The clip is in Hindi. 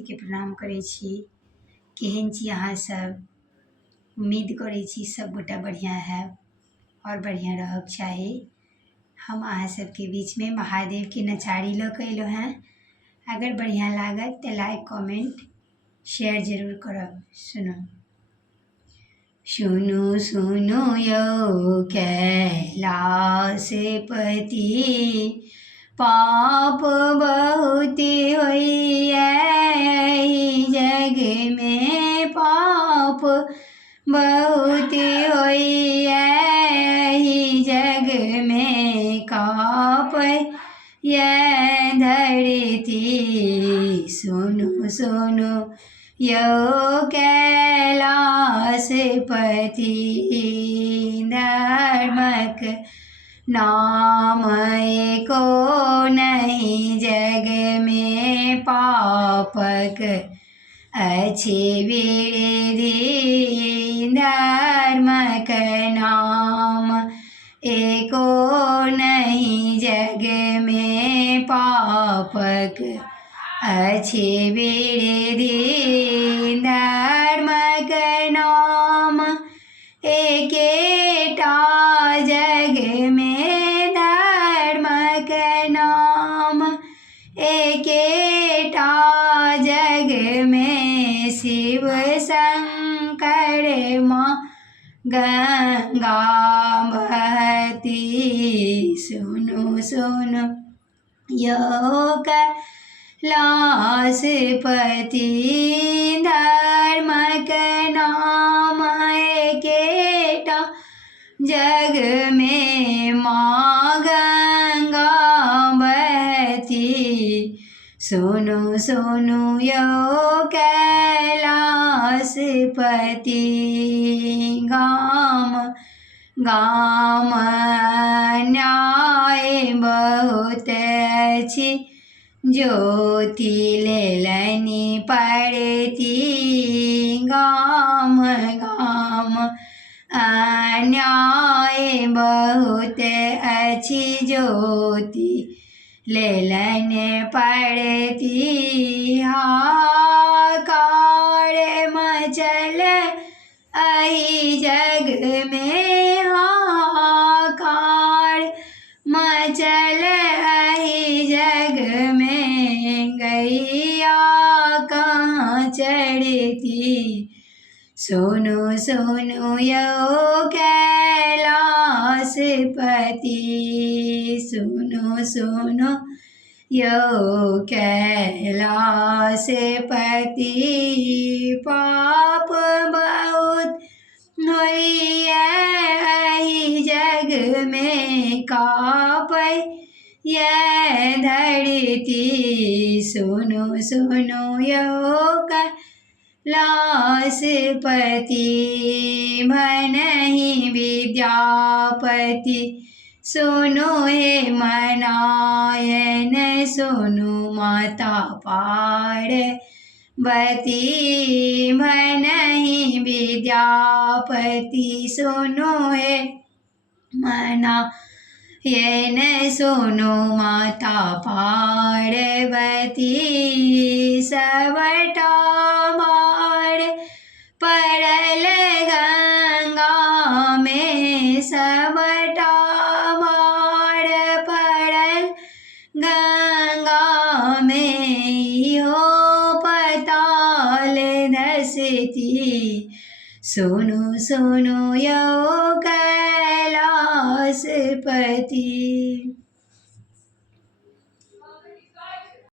के प्रणाम करै छी। केहन छी अहाँ सब? उम्मीद करै छी सब गोटा बढ़िआँ हैब और बढ़िआँ रहक चाही। हम अहाँ सबके बीचमे महादेव के नचारी लऽ कऽ अयलहुँ हैं। अगर बढ़िआँ लागत तऽ लाइक कमेंट शेयर जरूर करब। सुनू सुनू सुनू यौ कैलाशपति, पाप बहुत होइए जग में, पाप बहुत होइए जग में, काँपय धरती। सुनू सुनू यौ कैलाशपति, धर्मक नाम एको नहीं जग में, पापक अछि वृद्धि। धर्मक नाम एको नहीं जग में, पापक अछि वृद्धि। धर्मक नाम एकेटा जग में, धर्मक नाम एकेटा जग में, शिव शंकर माँ गंगा बहती। सुनु सुनु यौ कैलाशपति, धर्मक नाम एकेटा जग में, माँ गंगा बहती। सुनु सुनु यौ कैलाशपति, गाम गाम न्याय बहुत अछि, ज्योति लेलनि पड़ती। गाम गाम अन्याय बहुत अछि, ज्योति लेलनि पड़ती। हाहाकार मचल एहि जग में, हाहाकार मचल एहि जग में, गैया कहाँ चरती। सुनु सुनु यौ कैलाशपति, सुनु सुनु यौ कैलाशपति, पाप बहुत होइए एहि जग में, काँपय धरती। सुनु सुनु यौ कैलाशपति, भनहि विद्यापति, सुनु हे मनायन, सुनु माता पार्वती। भनहि विद्यापति, सुनु हे मनायन, सुनु माता पार्वती। सबटा बाढ़ पड़ल गंगा में, सबटा बाढ़ पड़ल गंगा में, इहो पाताल धसती। सुनु सुनु यौ कैलाशपति।